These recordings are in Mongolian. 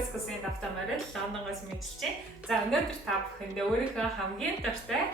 Каскасын автомобиль Лондоноос мэдчихэж байна. За өнөөдөр та бүхэндээ өөрийнхөө хамгийн дуртай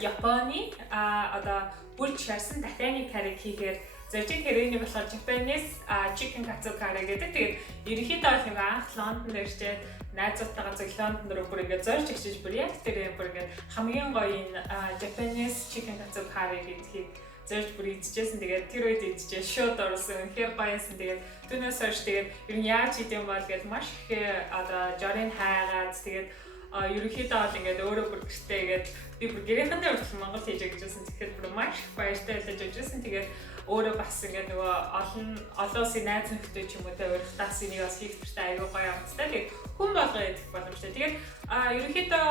Японы одоо бүр чарсан дахианы кариг хийхээр зорж тэрний болохоор Japanese chicken katsu curry гэдэг. Тэгээд ерөнхийдөө бол ингээ анх Лондонд ирчээд найзуудтайгаа Лондон руу бүр ингээ зорж очиж бүр яг тэр бүр ингээ хамгийн гоё Japanese chicken katsu curry гэдгийг зорж бүр идчихсэн. Тэгээд тэр үед идчихээ шууд орсон. Үнэхээр баяасан. Тэгээд түүнээс хойш тэгээд ер нь яаж идэм бол гэж маш их одоо жорын хайгаад тэгээд ерөнхийдөө бол ингээд өөрөө бүр гэртээ тэгээд би бүр гэрээхэндээ хүртэл Монгол хийж өгчээсэн. Тэгэхээр бүр маш баяртай байлаж өгчээсэн. Тэгээд өөрөө бас ингээд нөгөө олон улсын найз нөхдөд ч юм уу тэ урьдтаас энийг бас хийх хэрэгтэй аюу гоё амттай. Тэгээд хүн болгоо идэх боломжтой. Тэгээд ерөнхийдөө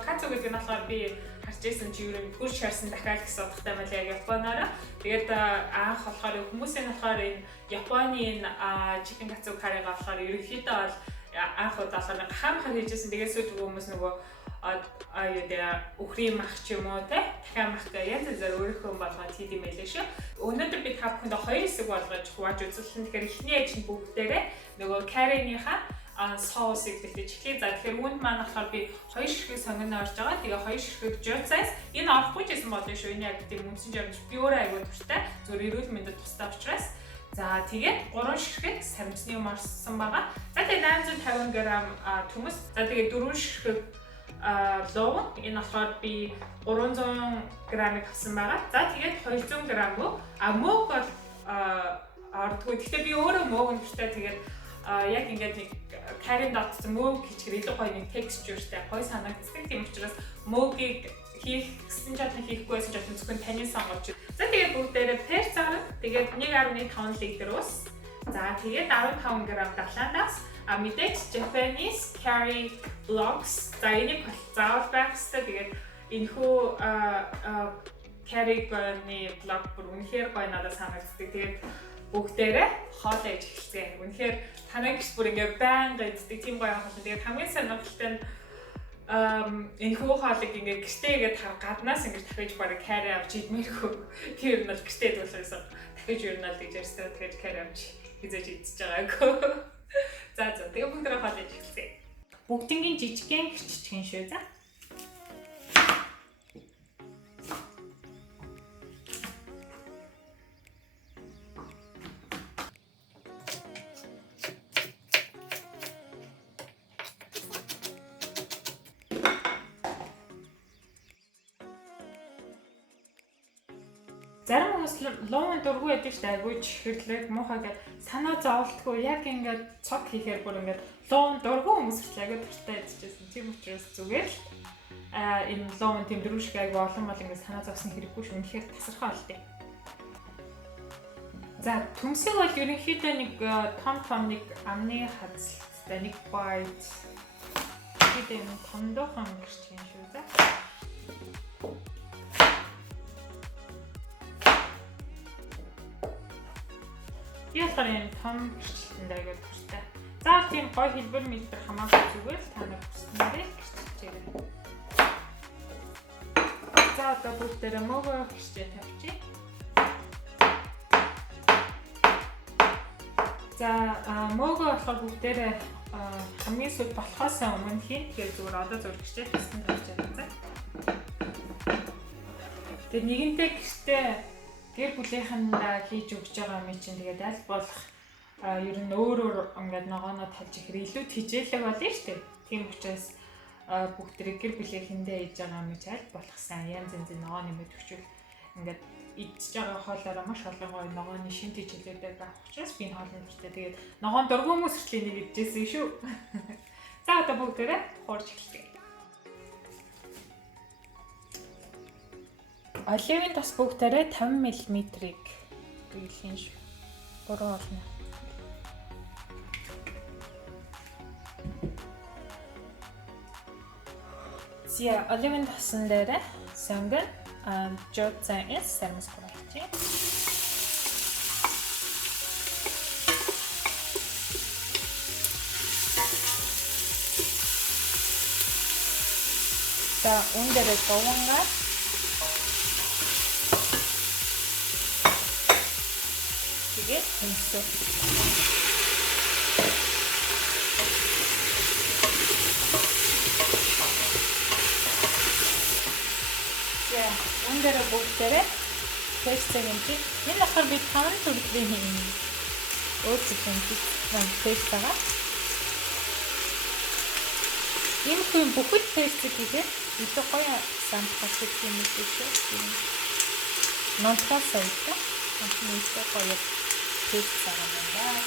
кацу гэдэг нь болохоор би харж ирсэн чи ер нь бүр шарсан дахиад гэсэн утгатай мэл яг Японоор. Тэгээд анх болохоор хүмүүсийн болохоор энэ Японы энэ chicken katsu curry-га болохоор ерөнхийдөө бол анх удаалгаар хам хийжсэн. Тэгээд сүйд хүмүүс нөгөө үхрийн мах ч юм уу те дахиад мах гэх янз бүрээр өөрийнхөө болгоод хийдэм байлээ шүү. Өнөөдөр би та бүхэнд хоёр хэсэг болгож хувааж үзүүлсэн. Тэгэхээр эхний ээж нь бүгдээрээ нөгөө curry-ныхаа соусыг тэгтээ чихлээ. За тэгэхээр үүнд маань болохоор би 2 ширхэг сонгоно орж байгаа. Тэгээ 2 ширхэг жуцаас энэ орохгүй гэсэн болно шүү. Энэ яг тийм үндсэн жамж би өөрөө аягүй дуртай. Зөвхөн эрүүл мэндэд тустай учраас. За тэгээд 3 ширхэг сармицны юм орсон байгаа. За тэгээд 850 г төмөс. За тэгээд 4 ширхэг ловон. Энэ болохоор би 300 г-ыг авсан байгаа. За тэгээд 200 г мөг. Мөг бол ордгоо. Гэхдээ би өөрөө мөг нэртэй тэгээд яг ингээд нэг карин дотсон мөг хийчихэр илүү гоё нэг текстчюртэй гоё санагддаг. Тийм учраас мөгийг хийх гэсэн чадлыг хийхгүйсэн ч зөвхөн таны сонгож. За тэгээд бүгдээрээ перцаар тэгээд 1.5 литр ус. За тэгээд 15 г далаандаас мэдээж Japanese curry blocks. За энийг заавал байх хэрэгтэй. Тэгээд энэхүү curry-ны блок бүр үнэхээр гоё надад санагддаг. Тэгээд бүгдээрээ хоол ээж эхэлцгээе. Үнэхээр танай гис бүр ингээ байнга иддэг тийм гоё хоол. Тэгээд хамгийн сонирхолтой нь энэхүү хоолыг ингээ гэртээ игээд гаднаас ингээ дахиж барыг карри авч идмээрхүү. Тэр нь бол гэртээ дуулсан. Дахиж ер нь л гэж ярьсан. Тэгэхээр карри авч хизээж идчихэж байгаагүй. За тэгээ бүгдээрээ хоол ээж эхэлцгээе. Бүгднгийн жижигхэн гэрччихэн шүү. За. Зарим хүмүүс лоон дургүй байдаг шүү дээ. Айгүй чихэрлэг муухай гэж санаа зовлтгүй яг ингээд цог хийхээр бүр ингээд лоон дургүй хүмүүс ч айгүй дуртай идчихсэн. Тийм учраас зүгээр л энэ лоон тийм дөрвшиг айгүй олон бол ингээд санаа зовсон хэрэггүй шүү. Үнэхээр тасархаа болтой. За төмсөг бол ерөнхийдөө нэг том нэг амны хазалтай нэг байт. Тэгээд энэ тондохон гэрч юм шүү дээ. Яалтар энэ том гэрчлэлтэнд аягүй дуртай. За тийм гоё хэлбэр мэлбэр хамаагүй зүгээр л та нар хүснээрээ гэрчлэлчээрэй. За одоо бүгдээрээ мөгөө гэрчээ тавьчих. За мөгөө болохоор бүгдээрээ хамгийн сүүл болохоос өмнө хийн. Тэгэхээр зүгээр одоо зөв гэрчээ тавьсан тавьчихсан. За. Тэгээд нэгэнтээ гэрчээ гэр бүлийнхэндээ хийж өгч байгаа юм чинь тэгээд аль болох ер нь өөр ингээд ногооноо талж ихэр илүү тижээлэг болно шүү дээ. Тийм учраас бүгд гэр бүлийнхэндээ хийж байгаа юм чинь аль болох сайн янз янзын ногооны мэд өгчүүл ингээд идчихэж байгаа хоолоороо маш олон гоё ногооны шин тижээлүүдтэй байх учраас би энэ хоолны дуртай. Тэгээд ногоон дургүй хүмүүс хүртэл энийг идчихсэн шүү. За одоо бүгдээрээ хуурж эхэлье. Оливын тос бүгдээрээ 50 мл-ийг биелэн шүү. Буруу болно. Зя оливын тосон дээр сонгон жуцсан сармис гуйчих. За үндэрээ говонгаа тэгээд хэмсүү. дээр бүгдээрээ пэстэг юм чи. Энэ болохоор би 5 төрлийн юм. Өөр зүйлс нам пэст байгаа. Энэ хүн бүхэл пэстэг хийхээр илүү гоё самтгах юм шиг. Нонтгоос сая. Анхныхээ гоё пэст байгаа юм байна.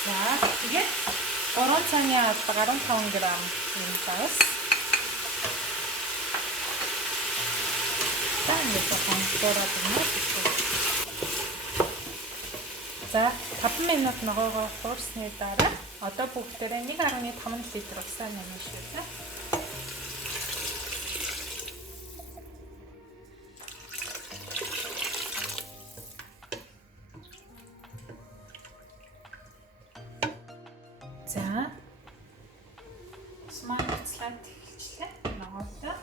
За, тэгээд 3 цагийн 15 г юм бас. Таны тохон дөрөв минут. За 5 минут ногоогоо хуурсны дараа одоо бүгдээрээ 1.5 литр усаар нэмэшээ. За смайлцлаад хэлчихлээ. Ногоодоо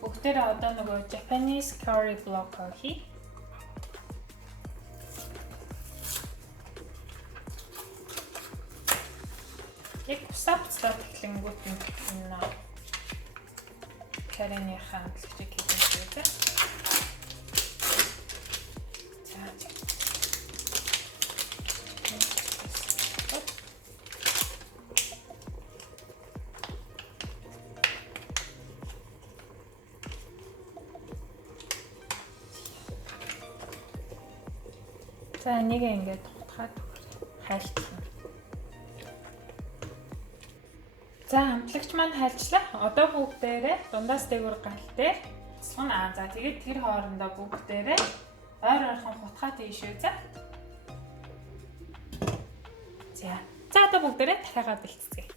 бүгдээрээ одоо нөгөө Japanese curry block хий. Яг усаацлаад эхлэнгүүт энэ карины хандлагчийг хийх үү. За энийг ингээд утгаад хайлтна. За хамтлагч маань хайлчлаа. Одоо бүгдээрээ дундаас дээгүүр гал дээр цэцлэн за тэгээд тэр хоорондоо бүгдээрээ ойр ойрхон хутгаа тийшээ за. За одоо бүгдээрээ дахиагаа бэлтцгээе.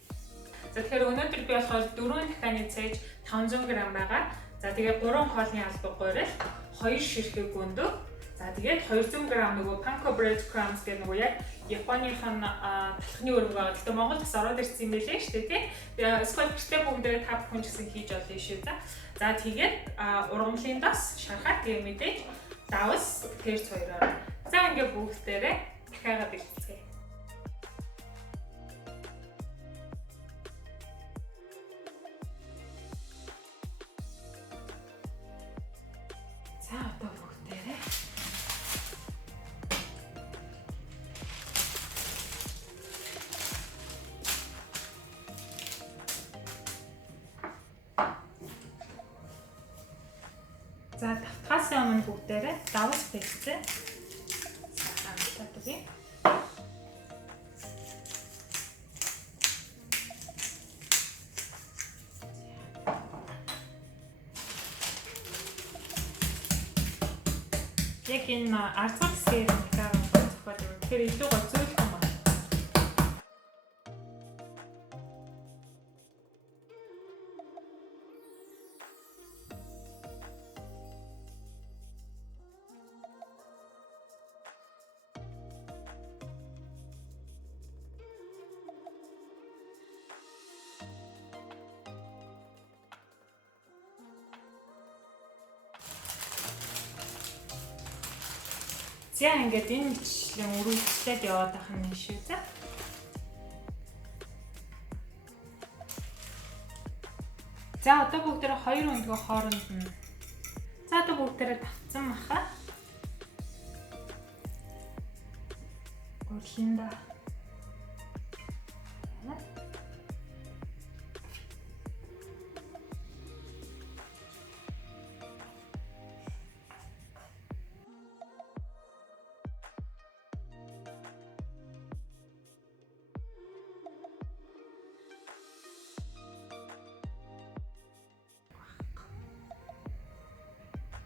За тэгэхээр өнөөдөр би болохоор 4 дахианы цээж 500 г байгаа. За тэгээд 3 хоолны албаг гурил, 2 ширхэг гүндүү. За тэгээд 200 г нөгөө panko bread crumbs гэх нөгөө яг Японыхон талхны өрөг байгаа. Гэхдээ Монгол бас ороод ирсэн юм байлээ шүү дээ тий. Тэгээд сквад гэртээ бүгдээ 5 хүн гэсэн хийж олно шүү за. За тэгээд ургамлын дас, шархаа тэгээ мэдээж давс тэрц хоёроор. За ингээд бүгдээрээ дахиагаа бэлтцгээе. За одоо бүгдээрээ за тавтахаас өмнө бүгдээрээ давс пэсттэй хамтаад үгүй. Яг энэ арцгал хэсгээр зохиол өгөх. Тэгэхээр илүү гоцойлох юм байна. За ингээд энэ бичлэн үргэлжлээд яваад байх юм шүү за. За одоо бүгдээрээ 2 өндгөө хооронд нь. За одоо бүгдээрээ тавцсан маха. Урлинда.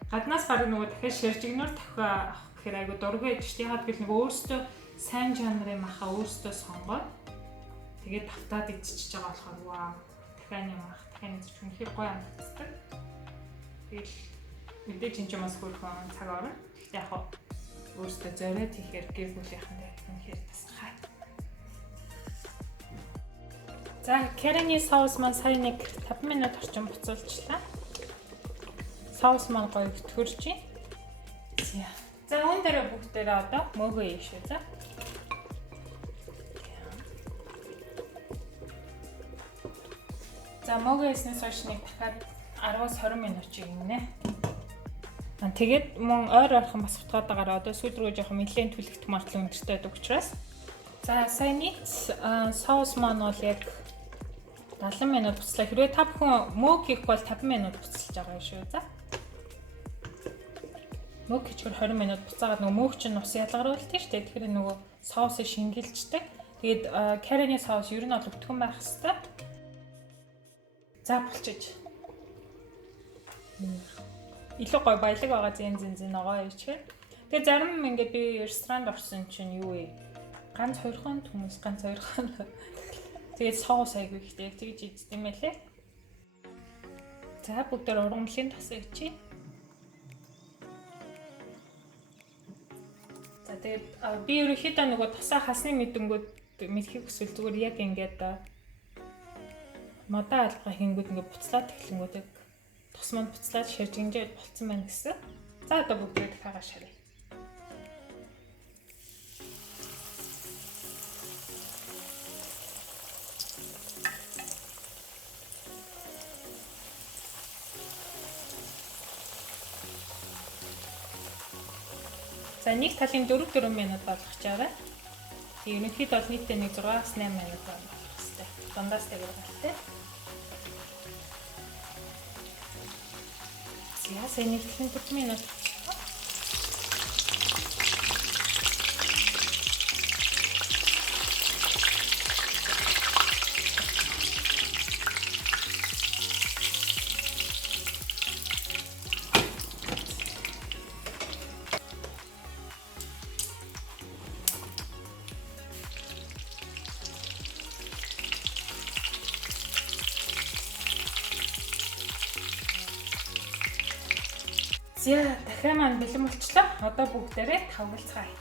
Гаднаас баг нөгөө дахиад ширжигнөр дахиад авах гэхээр айгу дургүй байж шүү. Ягаад гэвэл нөгөө өөрөөсөө сайн жанрын маха өөрөөсөө сонгоод тэгээд тавтаад идчихэж байгаа болохоор вау дахианы мах дахианы зэрэг үнэхээр гоё амтдаг. Тэгэл мэдээж энэ ч юм бас хөрхөн цаг орно. Гэхдээ яг өөрөөсөө зориод хийхээр гэр бүлийнхэнтэй үнэхээр тасгай. За карины соус маань сая нэг 5 минут орчим буцуулчлаа. Соус маань гоё өтгөрч байна. За үүн дээр бүгдээрээ одоо мөөгөө ийшээ за. За мөөгөө ийснээс хойш нэг дахиад 10-20 минут ч игнэ. Тэгээд мөн ойр ойрхон бас утгаад байгаараа одоо сүүл рүү жоохон нэлээд түлхэх магадлал өндөртэй байдаг учраас. За сайн нийт соус маань бол яг 70 минут буцлаа. Хэрвээ та бүхэн мөг хийх бол 5 минут буцалж байгаа юм шүү. За. Мөг хийчихээр 20 минут буцаагаад нөгөө мөг чинь ус ялгаруулдаг шүү дээ. Тэгэхээр нөгөө соусыг шингэлждэг. Тэгээд карины соус ер нь бол өтгөн байх хэрэгтэй. За болчих. Илүү гоё баялаг байгаа зэн ногоо ичгээр. Тэгээ зарим ингээд би ресторанд орсон чинь юу вэ? Ганц 2 хон хүмүүс ганц 2 хон. Тэгээд соус айгүй ихтэй тэгж идэх юм байлээ. За бүгдээр ургамлын тасаа ичээ. За тэгээд би ерөнхийдөө нөгөө тасаа хасны мэдэнгүүд мэдхийг хүсвэл зүгээр яг ингээд модаа алга хийнгүүд ингээд буцлаад эхлэнгүүд яг тус манд буцлаад ширжинжээд болцсон байна гэсэн. За одоо бүгдээ дахиад шаръя. За нэг талын 4 минут болгочаарай. Тэгээ ерөнхийдөө бол нийтдээ нэг 6-8 минут болгох хэрэгтэй. Дундаас тэгэр галтай. За нэг талын 4 минут. За дахиад маань бэлэн болчлоо. Одоо бүгдээрээ тавгалцгаая.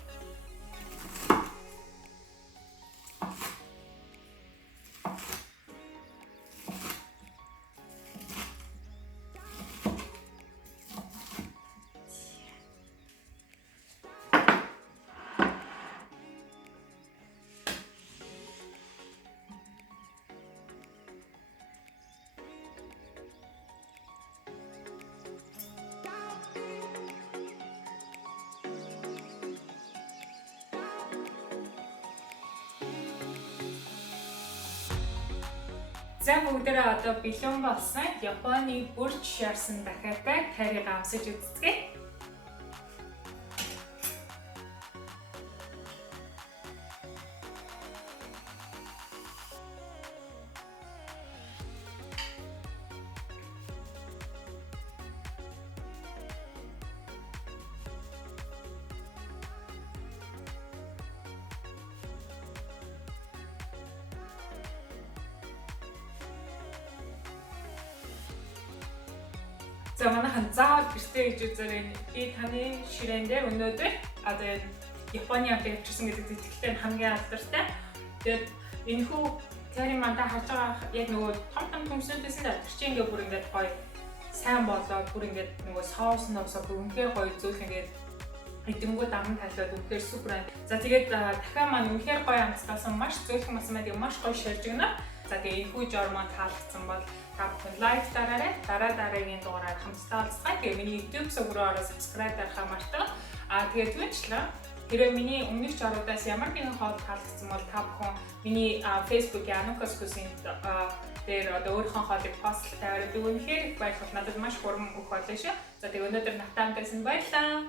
За бүгдээрээ одоо бэлэн болсон Японы бүрч шаарсан дахиатай карри гамсаж үзцгээе. За манайхан заавал гэртээ гэж үзээрэй. Би таны ширээн дээр өнөөдөр одоо Японы авто явчихсан гэдэг зэтгэлтэй хамгийн алдартай. Тэгээд энэхүү карри манда харж байгаа яг нөгөө том төмсөнтэйсэн дээр ингээ бүр ингээд гоё сайн болоод бүр ингээд нөгөө соус нуусаа бүр үнэхээр гоё зөөх ингээд эдэнгүү дамн талаад үнэхээр супер байна. За тэгээд дахиад маань үнэхээр гоё амтсан маш зөөлхөн болсон байдаг маш гоё ширжигнэ. За тэгээд энэхүү жор маань таалагдсан бол та бүхэн лайк дараарай. Дараагийн дугаараар хамтдаа уулзъя. Тэгээ миний YouTube сувраараа subscribe дарахаа мартаа. Тэгээд түүнчлэн хэрэг миний өмнөх жоруудаас ямар нэгэн хоол таалагдсан бол та бүхэн миний Facebook-ийн Anukos-ийн дээр одоо өөрийнхөө хоолыг постлтайгаар би үнэхээр их баярлалаа. Надад маш хурам өгөх болоо шүү. За тэгээ өнөөдөр натаа хамтайсан баярлалаа.